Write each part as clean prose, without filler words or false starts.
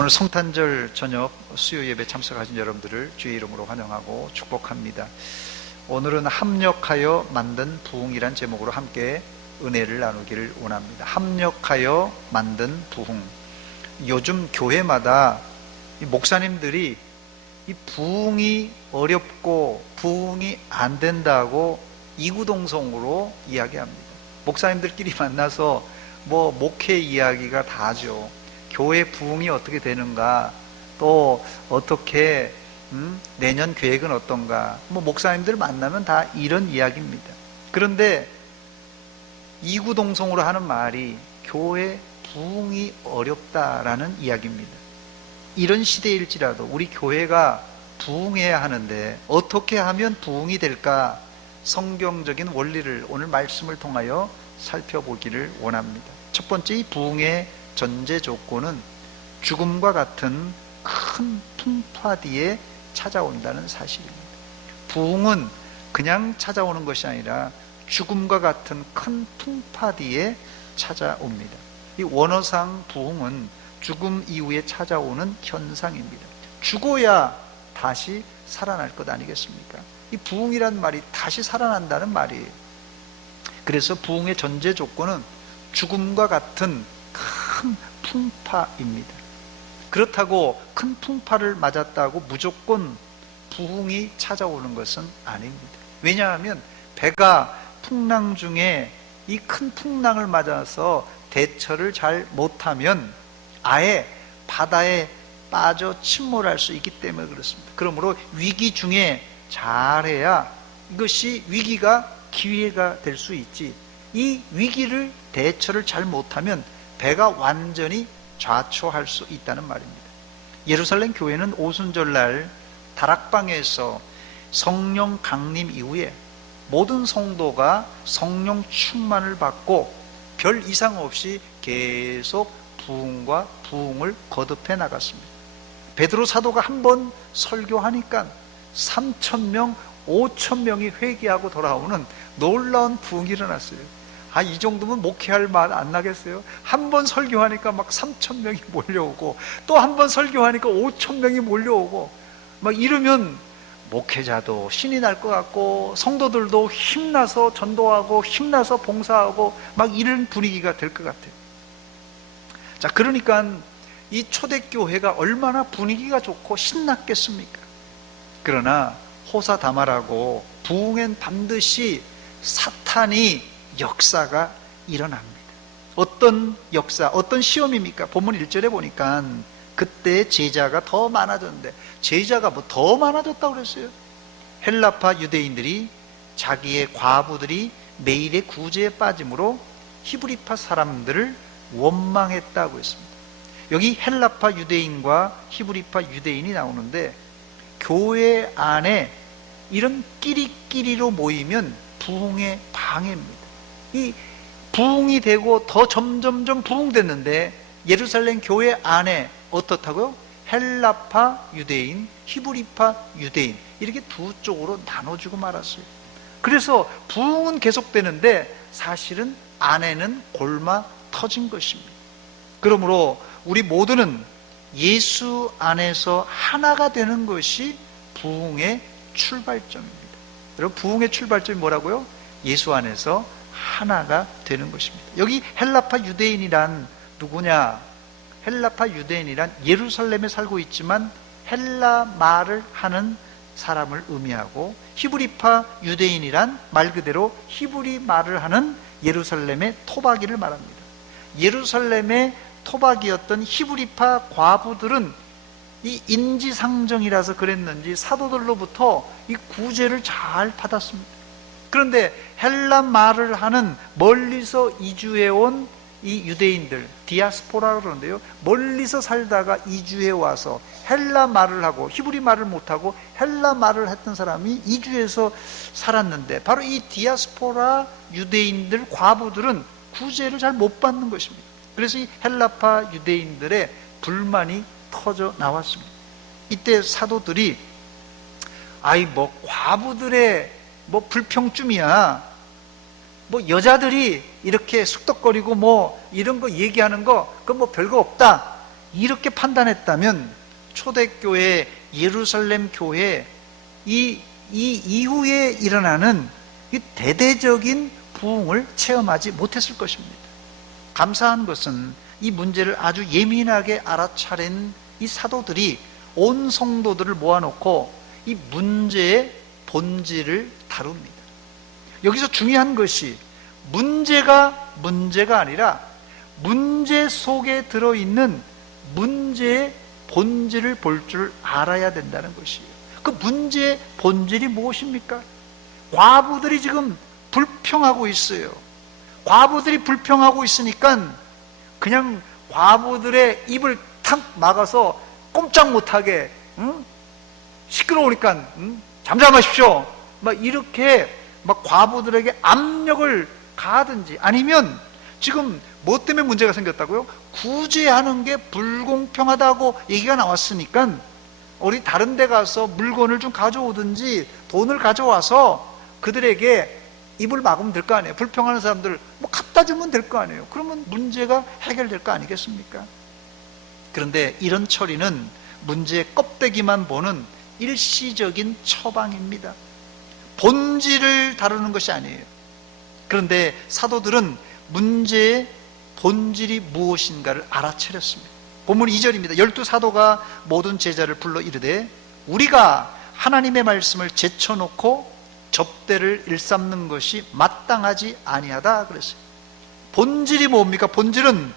오늘 성탄절 저녁 수요 예배 참석하신 여러분들을 주의 이름으로 환영하고 축복합니다. 오늘은 합력하여 만든 부흥이란 제목으로 함께 은혜를 나누기를 원합니다. 합력하여 만든 부흥. 요즘 교회마다 이 목사님들이 이 부흥이 어렵고 부흥이 안 된다고 이구동성으로 이야기합니다. 목사님들끼리 만나서 목회 이야기가 다죠. 교회 부흥이 어떻게 되는가, 또 어떻게 내년 계획은 어떤가, 목사님들 만나면 다 이런 이야기입니다. 그런데 이구동성으로 하는 말이 교회 부흥이 어렵다라는 이야기입니다. 이런 시대일지라도 우리 교회가 부흥해야 하는데 어떻게 하면 부흥이 될까? 성경적인 원리를 오늘 말씀을 통하여 살펴보기를 원합니다. 첫 번째, 이 부흥의 전제 조건은 죽음과 같은 큰 풍파 뒤에 찾아온다는 사실입니다. 부흥은 그냥 찾아오는 것이 아니라 죽음과 같은 큰 풍파 뒤에 찾아옵니다. 이 원어상 부흥은 죽음 이후에 찾아오는 현상입니다. 죽어야 다시 살아날 것 아니겠습니까? 이 부흥이란 말이 다시 살아난다는 말이에요. 그래서 부흥의 전제 조건은 죽음과 같은 큰 풍파입니다. 그렇다고 큰 풍파를 맞았다고 무조건 부흥이 찾아오는 것은 아닙니다. 왜냐하면 배가 풍랑 중에 이 큰 풍랑을 맞아서 대처를 잘 못하면 아예 바다에 빠져 침몰할 수 있기 때문에 그렇습니다. 그러므로 위기 중에 잘해야 이것이 위기가 기회가 될 수 있지, 이 위기를 대처를 잘 못하면 배가 완전히 좌초할 수 있다는 말입니다. 예루살렘 교회는 오순절날 다락방에서 성령 강림 이후에 모든 성도가 성령 충만을 받고 별 이상 없이 계속 부흥과 부흥을 거듭해 나갔습니다. 베드로 사도가 한번 설교하니까 3,000명, 5,000명이 회개하고 돌아오는 놀라운 부흥이 일어났어요. 이 정도면 목회할 맛 안 나겠어요? 한 번 설교하니까 막 3,000명이 몰려오고, 또 한 번 설교하니까 5,000명이 몰려오고, 이러면 목회자도 신이 날 것 같고 성도들도 힘나서 전도하고 힘나서 봉사하고 이런 분위기가 될 것 같아요. 자, 그러니까 이 초대교회가 얼마나 분위기가 좋고 신났겠습니까? 그러나 호사다마라고 부흥엔 반드시 사탄이 역사가 일어납니다. 어떤 역사, 어떤 시험입니까? 본문 1절에 보니까 그때 제자가 더 많아졌는데, 제자가 더 많아졌다고 그랬어요. 헬라파 유대인들이 자기의 과부들이 매일의 구제에 빠짐으로 히브리파 사람들을 원망했다고 했습니다. 여기 헬라파 유대인과 히브리파 유대인이 나오는데, 교회 안에 이런 끼리끼리로 모이면 부흥의 방해입니다. 이 부흥이 되고 더 점점점 부흥됐는데, 예루살렘 교회 안에 어떻다고요? 헬라파 유대인, 히브리파 유대인, 이렇게 두 쪽으로 나눠주고 말았어요. 그래서 부흥은 계속되는데 사실은 안에는 골마 터진 것입니다. 그러므로 우리 모두는 예수 안에서 하나가 되는 것이 부흥의 출발점입니다. 여러분, 부흥의 출발점이 뭐라고요? 예수 안에서 하나가 되는 것입니다. 여기 헬라파 유대인이란 누구냐? 헬라파 유대인이란 예루살렘에 살고 있지만 헬라 말을 하는 사람을 의미하고, 히브리파 유대인이란 말 그대로 히브리 말을 하는 예루살렘의 토박이를 말합니다. 예루살렘의 토박이였던 히브리파 과부들은 이 인지상정이라서 그랬는지 사도들로부터 이 구제를 잘 받았습니다. 그런데 헬라 말을 하는 멀리서 이주해온 이 유대인들, 디아스포라고 그러는데요, 멀리서 살다가 이주해 와서 헬라 말을 하고 히브리 말을 못하고 헬라 말을 했던 사람이 이주해서 살았는데, 바로 이 디아스포라 유대인들, 과부들은 구제를 잘 못 받는 것입니다. 그래서 이 헬라파 유대인들의 불만이 터져 나왔습니다. 이때 사도들이 과부들의 불평쯤이야, 여자들이 이렇게 숙덕거리고 이런 거 얘기하는 거, 그건 별거 없다, 이렇게 판단했다면 초대교회, 예루살렘 교회, 이 이후에 일어나는 이 대대적인 부흥을 체험하지 못했을 것입니다. 감사한 것은 이 문제를 아주 예민하게 알아차린 이 사도들이 온 성도들을 모아놓고 이 문제의 본질을 다룹니다. 여기서 중요한 것이 문제가 아니라 문제 속에 들어있는 문제의 본질을 볼 줄 알아야 된다는 것이에요. 그 문제의 본질이 무엇입니까? 과부들이 지금 불평하고 있어요. 과부들이 불평하고 있으니까 그냥 과부들의 입을 탁 막아서 꼼짝 못하게, 시끄러우니까 잠잠하십시오, 막 이렇게 막 과부들에게 압력을 가하든지, 아니면 지금 뭐 때문에 문제가 생겼다고요? 구제하는 게 불공평하다고 얘기가 나왔으니까 우리 다른 데 가서 물건을 좀 가져오든지 돈을 가져와서 그들에게 입을 막으면 될 거 아니에요. 불평하는 사람들 뭐 갖다 주면 될 거 아니에요. 그러면 문제가 해결될 거 아니겠습니까? 그런데 이런 처리는 문제의 껍데기만 보는 일시적인 처방입니다. 본질을 다루는 것이 아니에요. 그런데 사도들은 문제의 본질이 무엇인가를 알아차렸습니다. 본문 2절입니다. 12사도가 모든 제자를 불러 이르되 우리가 하나님의 말씀을 제쳐놓고 접대를 일삼는 것이 마땅하지 아니하다 그랬어요. 본질이 뭡니까? 본질은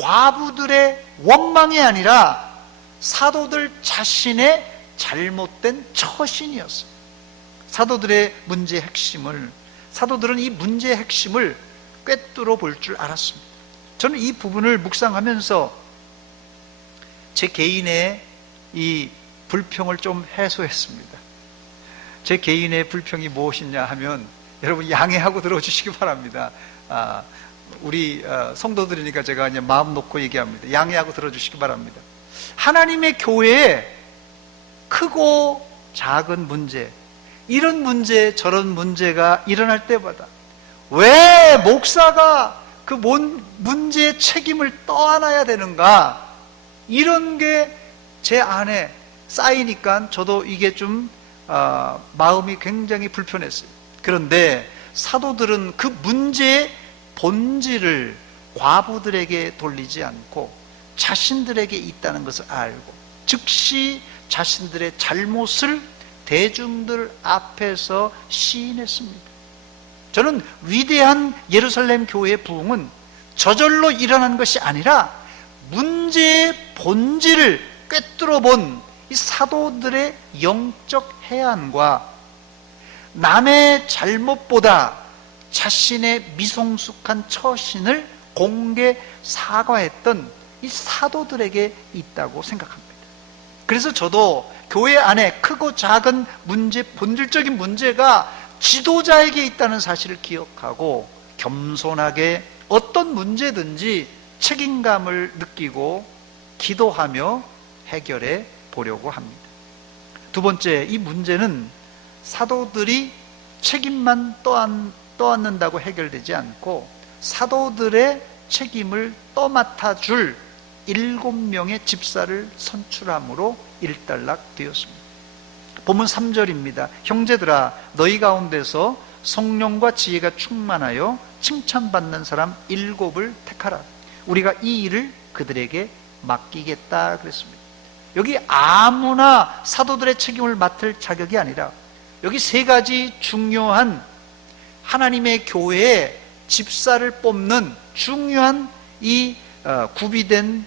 과부들의 원망이 아니라 사도들 자신의 잘못된 처신이었어요. 사도들의 문제의 핵심을, 사도들은 이 문제의 핵심을 꿰뚫어 볼 줄 알았습니다. 저는 이 부분을 묵상하면서 제 개인의 이 불평을 좀 해소했습니다. 제 개인의 불평이 무엇이냐 하면 여러분 양해하고 들어주시기 바랍니다. 우리 성도들이니까 제가 그냥 마음 놓고 얘기합니다. 양해하고 들어주시기 바랍니다. 하나님의 교회에 크고 작은 문제, 이런 문제 저런 문제가 일어날 때마다 왜 목사가 그 문제의 책임을 떠안아야 되는가, 이런 게 제 안에 쌓이니까 저도 이게 좀 마음이 굉장히 불편했어요. 그런데 사도들은 그 문제의 본질을 과부들에게 돌리지 않고 자신들에게 있다는 것을 알고 즉시 자신들의 잘못을 대중들 앞에서 시인했습니다. 저는 위대한 예루살렘 교회의 부흥은 저절로 일어난 것이 아니라 문제의 본질을 꿰뚫어 본 이 사도들의 영적 해안과 남의 잘못보다 자신의 미성숙한 처신을 공개 사과했던 이 사도들에게 있다고 생각합니다. 그래서 저도 교회 안에 크고 작은 문제, 본질적인 문제가 지도자에게 있다는 사실을 기억하고 겸손하게 어떤 문제든지 책임감을 느끼고 기도하며 해결해 보려고 합니다. 두 번째, 이 문제는 사도들이 책임만 떠안는다고 해결되지 않고 사도들의 책임을 떠맡아줄 7명의 집사를 선출함으로 일단락되었습니다. 본문 3절입니다. 형제들아, 너희 가운데서 성령과 지혜가 충만하여 칭찬받는 사람 7을 택하라. 우리가 이 일을 그들에게 맡기겠다 그랬습니다. 여기 아무나 사도들의 책임을 맡을 자격이 아니라 여기 세 가지 중요한 하나님의 교회에 집사를 뽑는 중요한 이 구비된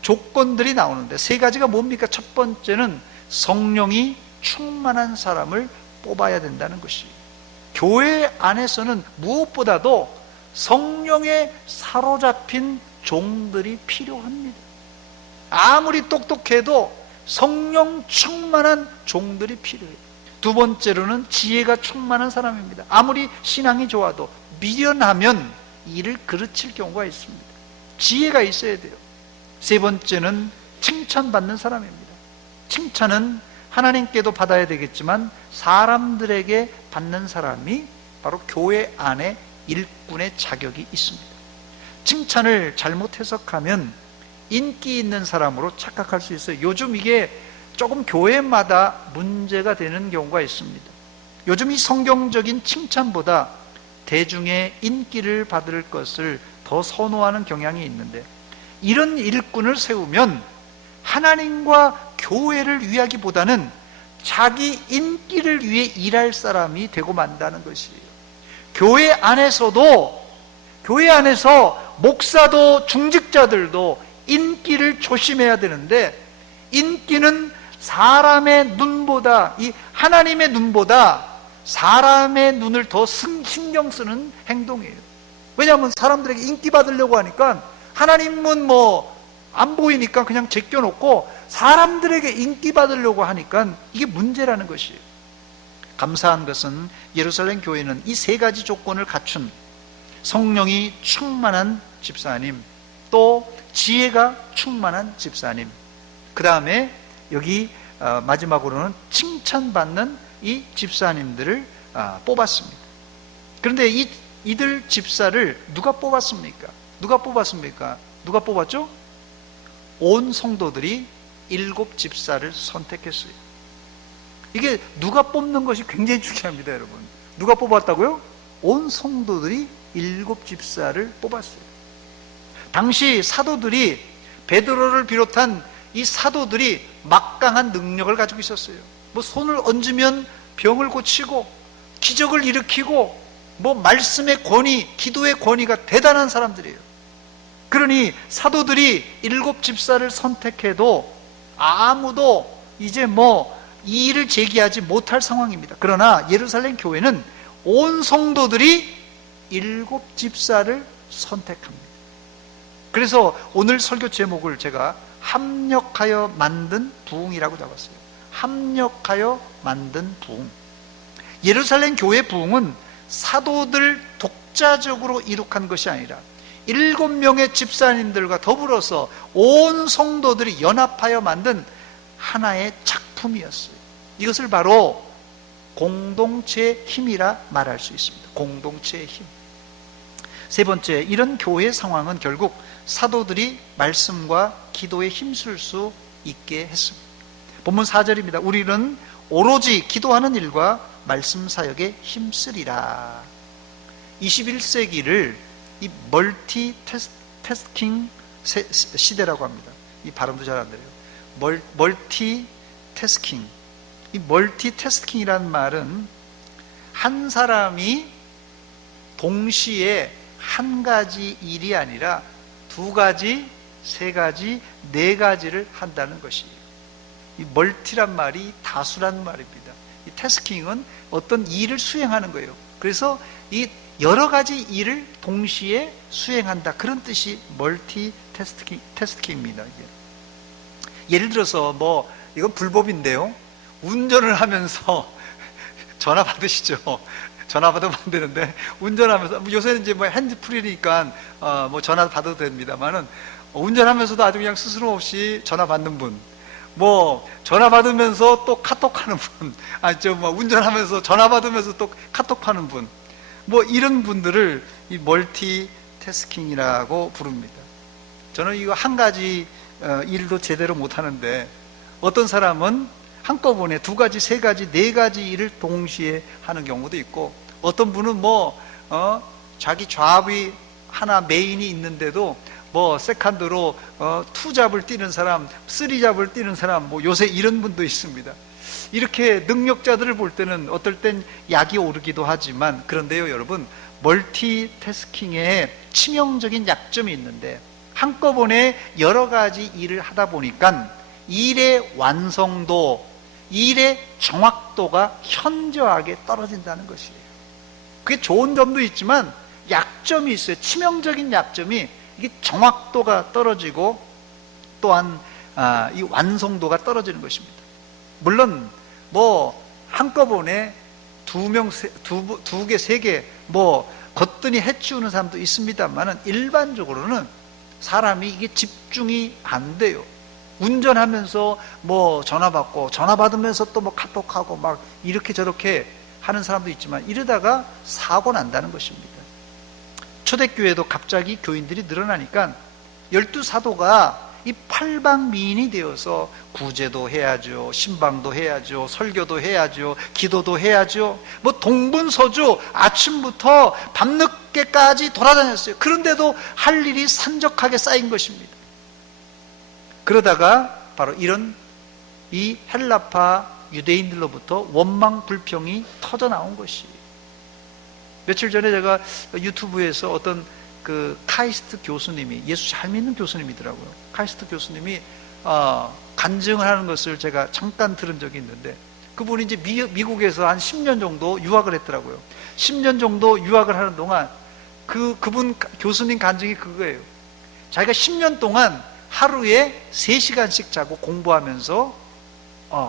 조건들이 나오는데 세 가지가 뭡니까? 첫 번째는 성령이 충만한 사람을 뽑아야 된다는 것이에요. 교회 안에서는 무엇보다도 성령에 사로잡힌 종들이 필요합니다. 아무리 똑똑해도 성령 충만한 종들이 필요해요. 두 번째로는 지혜가 충만한 사람입니다. 아무리 신앙이 좋아도 미련하면 일을 그르칠 경우가 있습니다. 지혜가 있어야 돼요. 세 번째는 칭찬받는 사람입니다. 칭찬은 하나님께도 받아야 되겠지만 사람들에게 받는 사람이 바로 교회 안에 일꾼의 자격이 있습니다. 칭찬을 잘못 해석하면 인기 있는 사람으로 착각할 수 있어요. 요즘 이게 조금 교회마다 문제가 되는 경우가 있습니다. 요즘 이 성경적인 칭찬보다 대중의 인기를 받을 것을 더 선호하는 경향이 있는데, 이런 일꾼을 세우면 하나님과 교회를 위하기보다는 자기 인기를 위해 일할 사람이 되고 만다는 것이에요. 교회 안에서 목사도 중직자들도 인기를 조심해야 되는데, 인기는 사람의 눈보다, 이 하나님의 눈보다 사람의 눈을 더 신경 쓰는 행동이에요. 왜냐하면 사람들에게 인기 받으려고 하니까 하나님은 안 보이니까 그냥 제껴놓고 사람들에게 인기 받으려고 하니까 이게 문제라는 것이에요. 감사한 것은 예루살렘 교회는 이 세 가지 조건을 갖춘 성령이 충만한 집사님, 또 지혜가 충만한 집사님, 그 다음에 여기 마지막으로는 칭찬받는 이 집사님들을 뽑았습니다. 그런데 이들 집사를 누가 뽑았습니까? 누가 뽑았죠? 온 성도들이 7 집사를 선택했어요. 이게 누가 뽑는 것이 굉장히 중요합니다, 여러분. 누가 뽑았다고요? 온 성도들이 7 집사를 뽑았어요. 당시 사도들이, 베드로를 비롯한 이 사도들이 막강한 능력을 가지고 있었어요. 손을 얹으면 병을 고치고 기적을 일으키고 말씀의 권위, 기도의 권위가 대단한 사람들이에요. 그러니 사도들이 7 집사를 선택해도 아무도 이제 이의를 제기하지 못할 상황입니다. 그러나 예루살렘 교회는 온 성도들이 7 집사를 선택합니다. 그래서 오늘 설교 제목을 제가 합력하여 만든 부흥이라고 잡았어요. 합력하여 만든 부흥. 예루살렘 교회 부흥은 사도들 독자적으로 이룩한 것이 아니라 7명의 집사님들과 더불어서 온 성도들이 연합하여 만든 하나의 작품이었어요. 이것을 바로 공동체의 힘이라 말할 수 있습니다. 공동체의 힘. 세 번째, 이런 교회 상황은 결국 사도들이 말씀과 기도에 힘쓸 수 있게 했습니다. 본문 4절입니다. 우리는 오로지 기도하는 일과 말씀 사역에 힘쓰리라. 21세기를 이 멀티태스킹 시대라고 합니다. 이 발음도 잘 안 돼요. 멀티태스킹. 이 멀티태스킹이라는 말은 한 사람이 동시에 한 가지 일이 아니라 2 가지, 3 가지, 4 가지를 한다는 것이에요. 이 멀티란 말이 다수란 말입니다. 이 태스킹은 어떤 일을 수행하는 거예요. 그래서 이 여러 가지 일을 동시에 수행한다, 그런 뜻이 멀티태스킹입니다. 예를 들어서 이건 불법인데요, 운전을 하면서 전화 받으시죠. 전화 받으면 안 되는데, 운전하면서, 요새는 이제 핸드프리니까 전화 받아도 됩니다만은, 운전하면서도 아주 그냥 스스럼 없이 전화 받는 분, 전화 받으면서 또 카톡하는 분, 운전하면서 전화 받으면서 또 카톡하는 분, 이런 분들을 이 멀티태스킹이라고 부릅니다. 저는 이거 한 가지 일도 제대로 못 하는데, 어떤 사람은 한꺼번에 2 가지, 3 가지, 4 가지 일을 동시에 하는 경우도 있고, 어떤 분은 자기 좌업이 하나 메인이 있는데도 세컨드로 2잡을 뛰는 사람, 3잡을 뛰는 사람, 요새 이런 분도 있습니다. 이렇게 능력자들을 볼 때는 어떨 땐 약이 오르기도 하지만, 그런데요 여러분, 멀티태스킹에 치명적인 약점이 있는데, 한꺼번에 여러 가지 일을 하다 보니까 일의 완성도, 일의 정확도가 현저하게 떨어진다는 것이에요. 그게 좋은 점도 있지만 약점이 있어요. 치명적인 약점이, 이게 정확도가 떨어지고 또한 이 완성도가 떨어지는 것입니다. 물론 한꺼번에 2명, 2개, 3개 거뜬히 해치우는 사람도 있습니다만은, 일반적으로는 사람이 이게 집중이 안 돼요. 운전하면서 전화 받고, 전화 받으면서 또 카톡하고 이렇게 저렇게 하는 사람도 있지만, 이러다가 사고 난다는 것입니다. 초대교회도 갑자기 교인들이 늘어나니까 12 사도가 이 팔방미인이 되어서 구제도 해야죠, 신방도 해야죠, 설교도 해야죠, 기도도 해야죠. 뭐 동분서주 아침부터 밤늦게까지 돌아다녔어요. 그런데도 할 일이 산적하게 쌓인 것입니다. 그러다가 바로 이런 이 헬라파 유대인들로부터 원망 불평이 터져 나온 것이, 며칠 전에 제가 유튜브에서 어떤 그 카이스트 교수님이, 예수 잘 믿는 교수님이더라고요. 카이스트 교수님이 간증을 하는 것을 제가 잠깐 들은 적이 있는데, 그분이 이제 미국에서 한 10년 정도 유학을 했더라고요. 10년 정도 유학을 하는 동안 그분 교수님 간증이 그거예요. 자기가 10년 동안 하루에 3시간씩 자고 공부하면서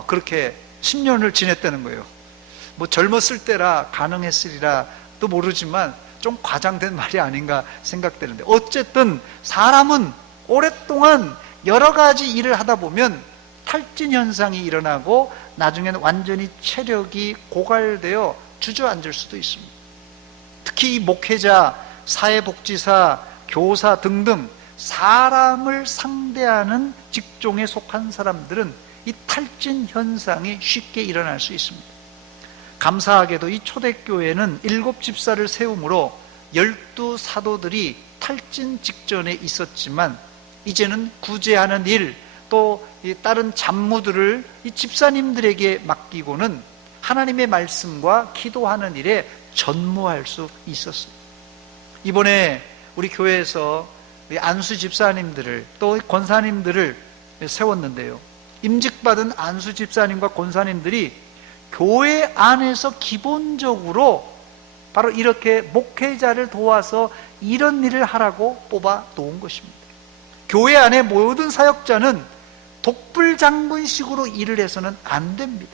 그렇게 10년을 지냈다는 거예요. 뭐 젊었을 때라 가능했으리라 또 모르지만 좀 과장된 말이 아닌가 생각되는데, 어쨌든 사람은 오랫동안 여러 가지 일을 하다 보면 탈진 현상이 일어나고 나중에는 완전히 체력이 고갈되어 주저앉을 수도 있습니다. 특히 이 목회자, 사회복지사, 교사 등등 사람을 상대하는 직종에 속한 사람들은 이 탈진 현상이 쉽게 일어날 수 있습니다. 감사하게도 이 초대교회는 7집사를 세움으로 12사도들이 탈진 직전에 있었지만, 이제는 구제하는 일, 또 다른 잡무들을 이 집사님들에게 맡기고는 하나님의 말씀과 기도하는 일에 전무할 수 있었어요. 이번에 우리 교회에서 안수 집사님들을, 또 권사님들을 세웠는데요, 임직받은 안수 집사님과 권사님들이 교회 안에서 기본적으로 바로 이렇게 목회자를 도와서 이런 일을 하라고 뽑아 놓은 것입니다. 교회 안에 모든 사역자는 독불장군식으로 일을 해서는 안 됩니다.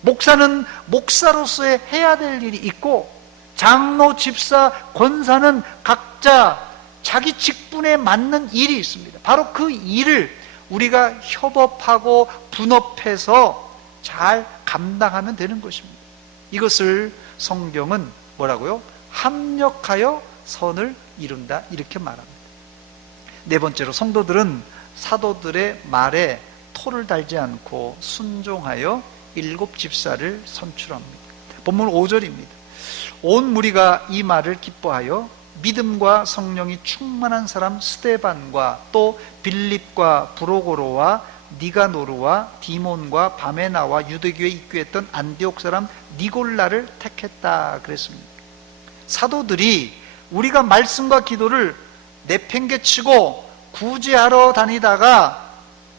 목사는 목사로서의 해야 될 일이 있고, 장로, 집사, 권사는 각자 자기 직분에 맞는 일이 있습니다. 바로 그 일을 우리가 협업하고 분업해서 잘 감당하면 되는 것입니다. 이것을 성경은 뭐라고요? 합력하여 선을 이룬다, 이렇게 말합니다. 네 번째로, 성도들은 사도들의 말에 토를 달지 않고 순종하여 7집사를 선출합니다. 본문 5절입니다. 온 무리가 이 말을 기뻐하여 믿음과 성령이 충만한 사람 스데반과 또 빌립과 브로고로와 니가노르와 디몬과 바메나와 유대교에 입교했던 안디옥 사람 니골라를 택했다 그랬습니다. 사도들이 우리가 말씀과 기도를 내팽개치고 구제하러 다니다가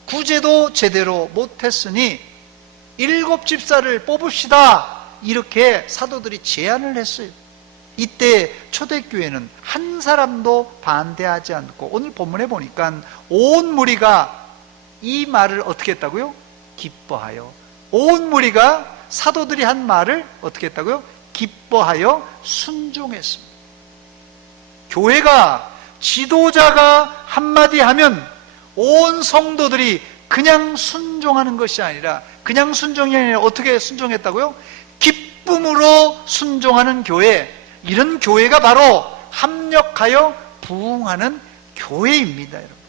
구제도 제대로 못했으니 7집사를 뽑읍시다, 이렇게 사도들이 제안을 했어요. 이때 초대교회는 한 사람도 반대하지 않고, 오늘 본문에 보니까 온 무리가 이 말을 어떻게 했다고요? 기뻐하여. 온 무리가 사도들이 한 말을 어떻게 했다고요? 기뻐하여 순종했습니다. 교회가, 지도자가 한마디 하면 온 성도들이 그냥 순종하는 것이 아니라, 그냥 순종이 아니라 어떻게 순종했다고요? 기쁨으로 순종하는 교회, 이런 교회가 바로 합력하여 부흥하는 교회입니다, 여러분.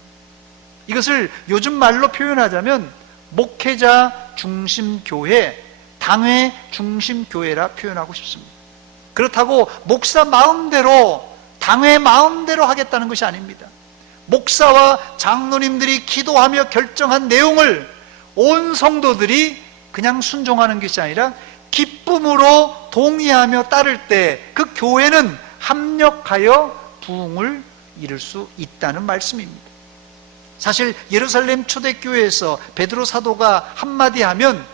이것을 요즘 말로 표현하자면 목회자 중심 교회, 당회 중심 교회라 표현하고 싶습니다. 그렇다고 목사 마음대로, 당회 마음대로 하겠다는 것이 아닙니다. 목사와 장로님들이 기도하며 결정한 내용을 온 성도들이 그냥 순종하는 것이 아니라 기쁨으로 동의하며 따를 때 그 교회는 합력하여 부흥을 이룰 수 있다는 말씀입니다. 사실 예루살렘 초대교회에서 베드로 사도가 한마디 하면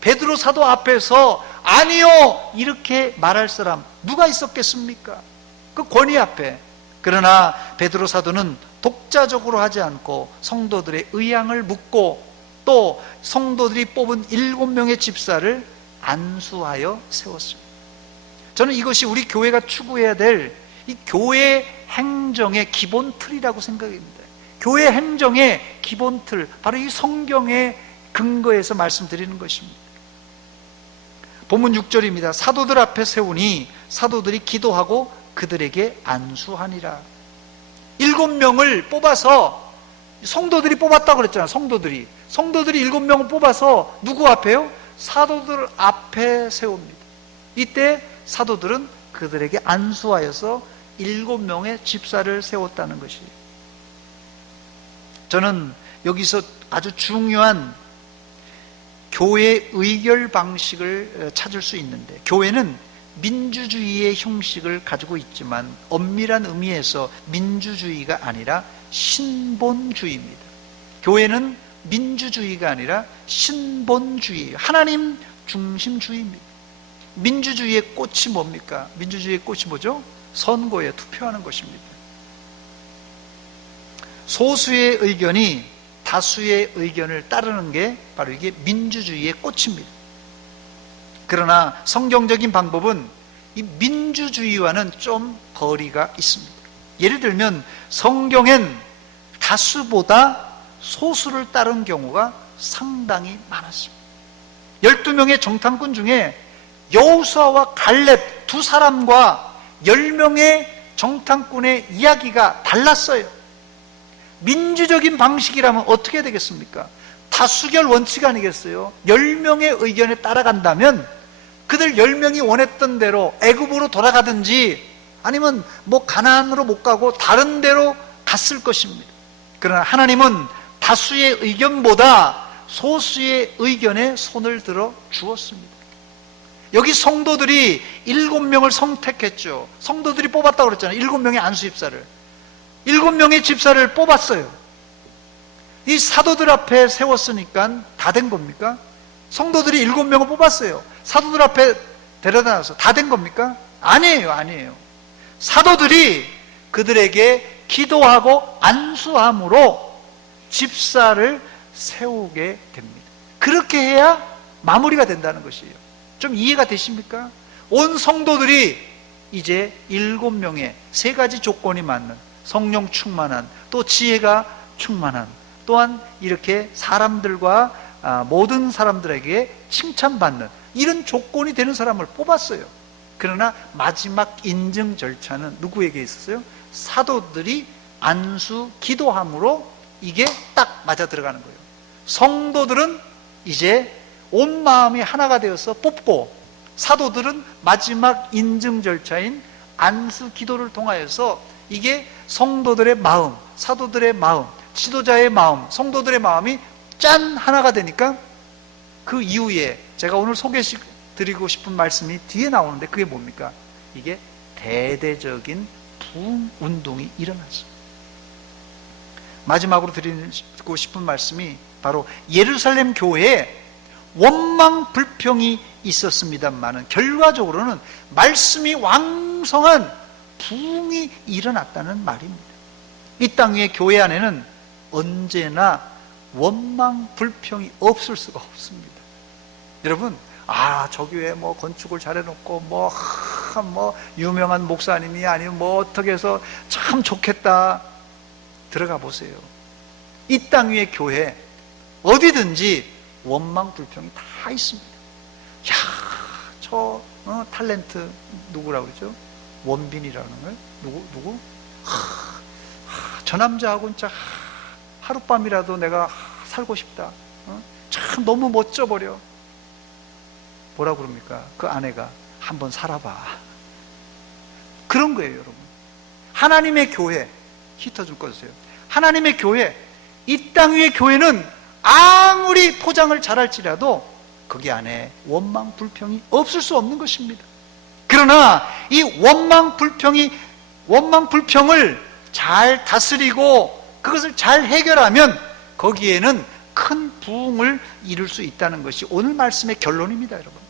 베드로 사도 앞에서 아니요, 이렇게 말할 사람 누가 있었겠습니까? 그 권위 앞에. 그러나 베드로 사도는 독자적으로 하지 않고 성도들의 의향을 묻고, 또 성도들이 뽑은 7명의 집사를 안수하여 세웠습니다. 저는 이것이 우리 교회가 추구해야 될 이 교회 행정의 기본 틀이라고 생각합니다. 교회 행정의 기본 틀, 바로 이 성경의 근거에서 말씀드리는 것입니다. 본문 6절입니다. 사도들 앞에 세우니 사도들이 기도하고 그들에게 안수하니라. 7명을 뽑아서 성도들이 뽑았다고 그랬잖아요. 성도들이 7명을 뽑아서 누구 앞에요? 사도들 앞에 세웁니다. 이때 사도들은 그들에게 안수하여서 7명의 집사를 세웠다는 것이에요. 저는 여기서 아주 중요한 교회 의결 방식을 찾을 수 있는데, 교회는 민주주의의 형식을 가지고 있지만 엄밀한 의미에서 민주주의가 아니라 신본주의입니다. 교회는 민주주의가 아니라 신본주의, 하나님 중심주의입니다. 민주주의의 꽃이 뭡니까? 민주주의의 꽃이 뭐죠? 선거에 투표하는 것입니다. 소수의 의견이 다수의 의견을 따르는 게 바로 이게 민주주의의 꽃입니다. 그러나 성경적인 방법은 이 민주주의와는 좀 거리가 있습니다. 예를 들면 성경엔 다수보다 소수를 따른 경우가 상당히 많았습니다. 12명의 정탐꾼 중에 여호수아와 갈렙 두 사람과 10명의 정탐꾼의 이야기가 달랐어요. 민주적인 방식이라면 어떻게 되겠습니까? 다수결 원칙 아니겠어요? 10명의 의견에 따라간다면 그들 10명이 원했던 대로 애굽으로 돌아가든지 아니면 뭐 가나안으로 못 가고 다른 데로 갔을 것입니다. 그러나 하나님은 다수의 의견보다 소수의 의견에 손을 들어 주었습니다. 여기 성도들이 7명을 선택했죠. 성도들이 뽑았다고 그랬잖아요. 7명의 안수집사를. 7명의 집사를 뽑았어요. 이 사도들 앞에 세웠으니까 다 된 겁니까? 성도들이 7명을 뽑았어요. 사도들 앞에 데려다 놔서 다 된 겁니까? 아니에요. 사도들이 그들에게 기도하고 안수함으로 집사를 세우게 됩니다. 그렇게 해야 마무리가 된다는 것이에요. 좀 이해가 되십니까? 온 성도들이 이제 7명의 3가지 조건이 맞는 성령 충만한, 또 지혜가 충만한, 또한 이렇게 사람들과 모든 사람들에게 칭찬받는 이런 조건이 되는 사람을 뽑았어요. 그러나 마지막 인증 절차는 누구에게 있었어요? 사도들이 안수 기도함으로 이게 딱 맞아 들어가는 거예요. 성도들은 이제 온 마음이 하나가 되어서 뽑고, 사도들은 마지막 인증 절차인 안수 기도를 통하여서 이게 성도들의 마음, 사도들의 마음, 지도자의 마음, 성도들의 마음이 짠 하나가 되니까 그 이후에 제가 오늘 소개드리고 싶은 말씀이 뒤에 나오는데 그게 뭡니까? 이게 대대적인 부흥운동이 일어났습니다. 마지막으로 드리고 싶은 말씀이 바로 예루살렘 교회에 원망 불평이 있었습니다만은 결과적으로는 말씀이 왕성한 부흥이 일어났다는 말입니다. 이 땅 위에 교회 안에는 언제나 원망 불평이 없을 수가 없습니다. 여러분, 저 교회 뭐 건축을 잘해놓고 뭐 유명한 목사님이 아니면 뭐 어떻게 해서 참 좋겠다. 들어가 보세요. 이 땅 위에 교회 어디든지 원망 불평이 다 있습니다. 야, 저 탤런트 누구라고 그러죠? 원빈이라는 거예요? 누구? 저 남자하고 진짜 하룻밤이라도 내가 살고 싶다. 참 너무 멋져버려. 뭐라고 그럽니까? 그 아내가 한번 살아봐. 그런 거예요, 여러분. 하나님의 교회, 히터 좀 꺼주세요. 하나님의 교회, 이 땅 위의 교회는 아무리 포장을 잘할지라도 거기 안에 원망 불평이 없을 수 없는 것입니다. 그러나 이 원망 불평을 잘 다스리고 그것을 잘 해결하면 거기에는 큰 부흥을 이룰 수 있다는 것이 오늘 말씀의 결론입니다, 여러분.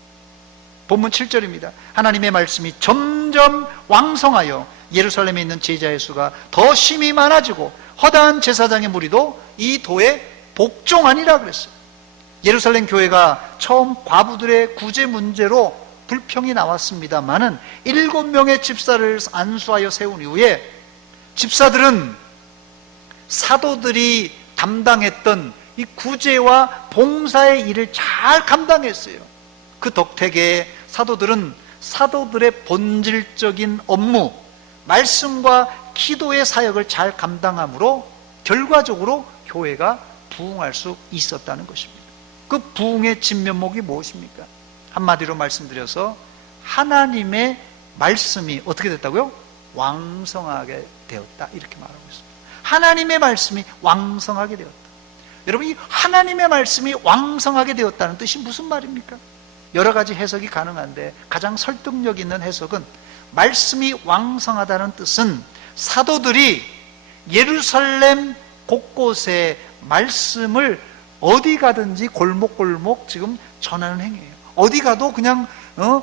본문 7절입니다. 하나님의 말씀이 점점 왕성하여 예루살렘에 있는 제자의 수가 더 심히 많아지고 허다한 제사장의 무리도 이 도에 복종하니라 그랬어요. 예루살렘 교회가 처음 과부들의 구제 문제로 불평이 나왔습니다만은 7명의 집사를 안수하여 세운 이후에 집사들은 사도들이 담당했던 이 구제와 봉사의 일을 잘 감당했어요. 그 덕택에 사도들은 사도들의 본질적인 업무, 말씀과 기도의 사역을 잘 감당함으로 결과적으로 교회가 부흥할 수 있었다는 것입니다. 그 부흥의 진면목이 무엇입니까? 한마디로 말씀드려서 하나님의 말씀이 어떻게 됐다고요? 왕성하게 되었다, 이렇게 말하고 있습니다. 하나님의 말씀이 왕성하게 되었다. 여러분, 이 하나님의 말씀이 왕성하게 되었다는 뜻이 무슨 말입니까? 여러 가지 해석이 가능한데 가장 설득력 있는 해석은, 말씀이 왕성하다는 뜻은 사도들이 예루살렘 곳곳에 말씀을 어디 가든지 골목골목 지금 전하는 행위예요. 어디 가도 그냥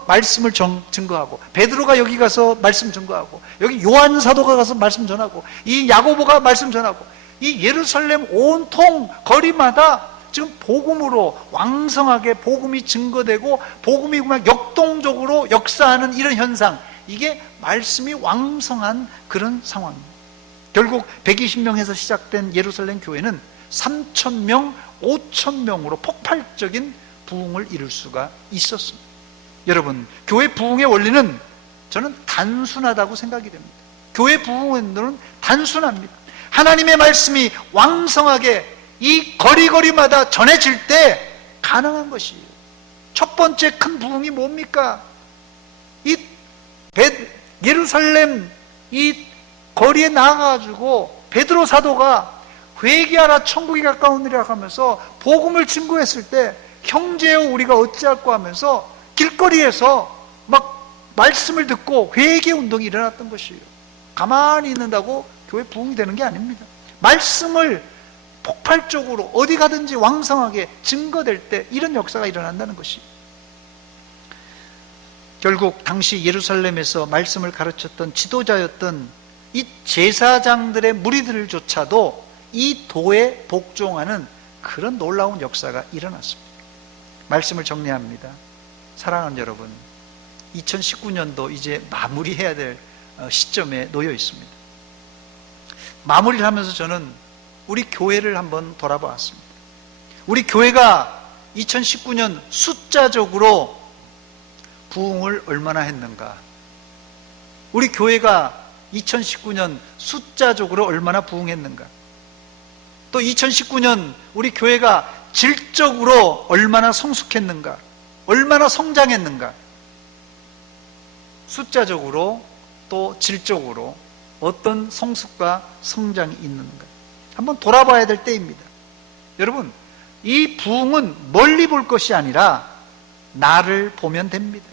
말씀을 증거하고, 베드로가 여기 가서 말씀 증거하고, 여기 요한 사도가 가서 말씀 전하고, 이 야고보가 말씀 전하고, 이 예루살렘 온통 거리마다 지금 복음으로 왕성하게 복음이 증거되고 복음이 막 역동적으로 역사하는 이런 현상, 이게 말씀이 왕성한 그런 상황입니다. 결국 120명에서 시작된 예루살렘 교회는 3,000명, 5,000명으로 폭발적인 부흥을 이룰 수가 있었습니다. 여러분, 교회 부흥의 원리는 저는 단순하다고 생각이 됩니다. 교회 부흥의 원리는 단순합니다. 하나님의 말씀이 왕성하게 이 거리거리마다 전해질 때 가능한 것이에요. 첫 번째 큰 부흥이 뭡니까? 이 예루살렘 이 거리에 나가가지고 베드로 사도가 회개하라, 천국이 가까우니라 하면서 복음을 증거했을 때, 형제여 우리가 어찌할꼬 하면서 길거리에서 막 말씀을 듣고 회개 운동이 일어났던 것이에요. 가만히 있는다고 교회 부흥이 되는 게 아닙니다. 말씀을 폭발적으로 어디 가든지 왕성하게 증거될 때 이런 역사가 일어난다는 것이, 결국 당시 예루살렘에서 말씀을 가르쳤던 지도자였던 이 제사장들의 무리들조차도 이 도에 복종하는 그런 놀라운 역사가 일어났습니다. 말씀을 정리합니다. 사랑하는 여러분, 2019년도 이제 마무리해야 될 시점에 놓여 있습니다. 마무리를 하면서 저는 우리 교회를 한번 돌아보았습니다. 우리 교회가 2019년 숫자적으로 부흥을 얼마나 했는가? 우리 교회가 2019년 숫자적으로 얼마나 부흥했는가? 또 2019년 우리 교회가 질적으로 얼마나 성숙했는가? 얼마나 성장했는가? 숫자적으로 또 질적으로 어떤 성숙과 성장이 있는가? 한번 돌아봐야 될 때입니다. 여러분, 이 부흥은 멀리 볼 것이 아니라 나를 보면 됩니다.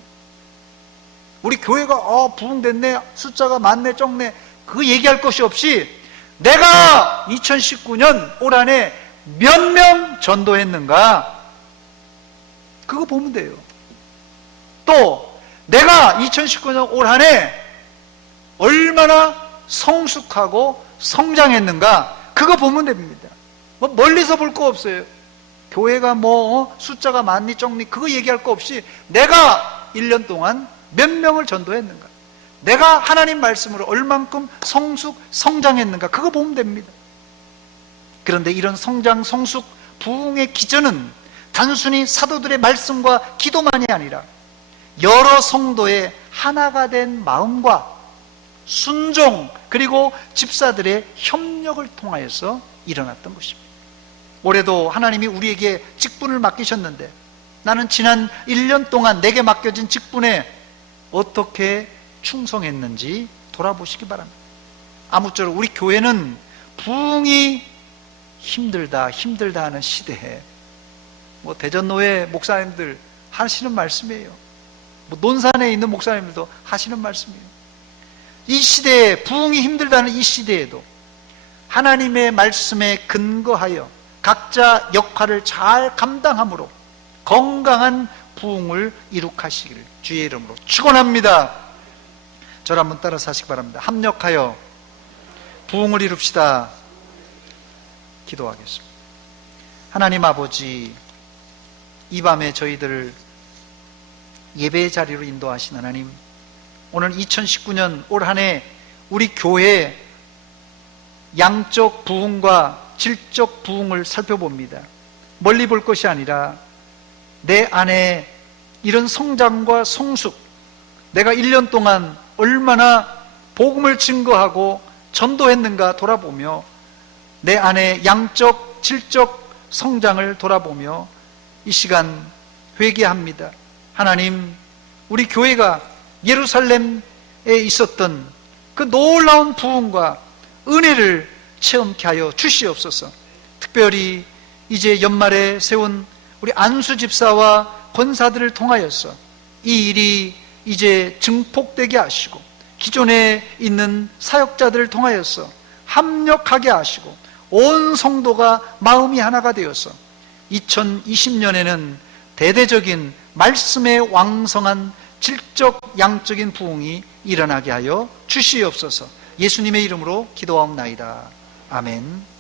우리 교회가 부흥됐네, 숫자가 많네, 적네, 그 얘기할 것이 없이 내가 2019년 올 한해 몇 명 전도했는가, 그거 보면 돼요. 또 내가 2019년 올 한해 얼마나 성숙하고 성장했는가, 그거 보면 됩니다. 뭐 멀리서 볼 거 없어요. 교회가 숫자가 많니 적니 그거 얘기할 거 없이 내가 1년 동안 몇 명을 전도했는가, 내가 하나님 말씀으로 얼만큼 성장했는가, 그거 보면 됩니다. 그런데 이런 성장, 성숙, 부흥의 기전은 단순히 사도들의 말씀과 기도만이 아니라 여러 성도의 하나가 된 마음과 순종, 그리고 집사들의 협력을 통하여서 일어났던 것입니다. 올해도 하나님이 우리에게 직분을 맡기셨는데, 나는 지난 1년 동안 내게 맡겨진 직분에 어떻게 충성했는지 돌아보시기 바랍니다. 아무쪼록 우리 교회는 부흥이 힘들다 하는 시대에 대전노회 목사님들 하시는 말씀이에요. 논산에 있는 목사님들도 하시는 말씀이에요. 이 시대에, 부흥이 힘들다는 이 시대에도 하나님의 말씀에 근거하여 각자 역할을 잘 감당함으로 건강한 부흥을 이룩하시기를 주의 이름으로 축원합니다. 저를 한번 따라서 하시기 바랍니다. 합력하여 부흥을 이룹시다. 기도하겠습니다. 하나님 아버지, 이 밤에 저희들을 예배의 자리로 인도하신 하나님, 오늘 2019년 올 한해 우리 교회의 양적 부흥과 질적 부흥을 살펴봅니다. 멀리 볼 것이 아니라 내 안에 이런 성장과 성숙, 내가 1년 동안 얼마나 복음을 증거하고 전도했는가 돌아보며 내 안의 양적, 질적 성장을 돌아보며 이 시간 회개합니다. 하나님, 우리 교회가 예루살렘에 있었던 그 놀라운 부흥과 은혜를 체험케 하여 주시옵소서. 특별히 이제 연말에 세운 우리 안수 집사와 권사들을 통하여서 이 일이 이제 증폭되게 하시고 기존에 있는 사역자들을 통하여서 합력하게 하시고 온 성도가 마음이 하나가 되어서 2020년에는 대대적인 말씀의 왕성한 질적 양적인 부흥이 일어나게 하여 주시옵소서. 예수님의 이름으로 기도하옵나이다. 아멘.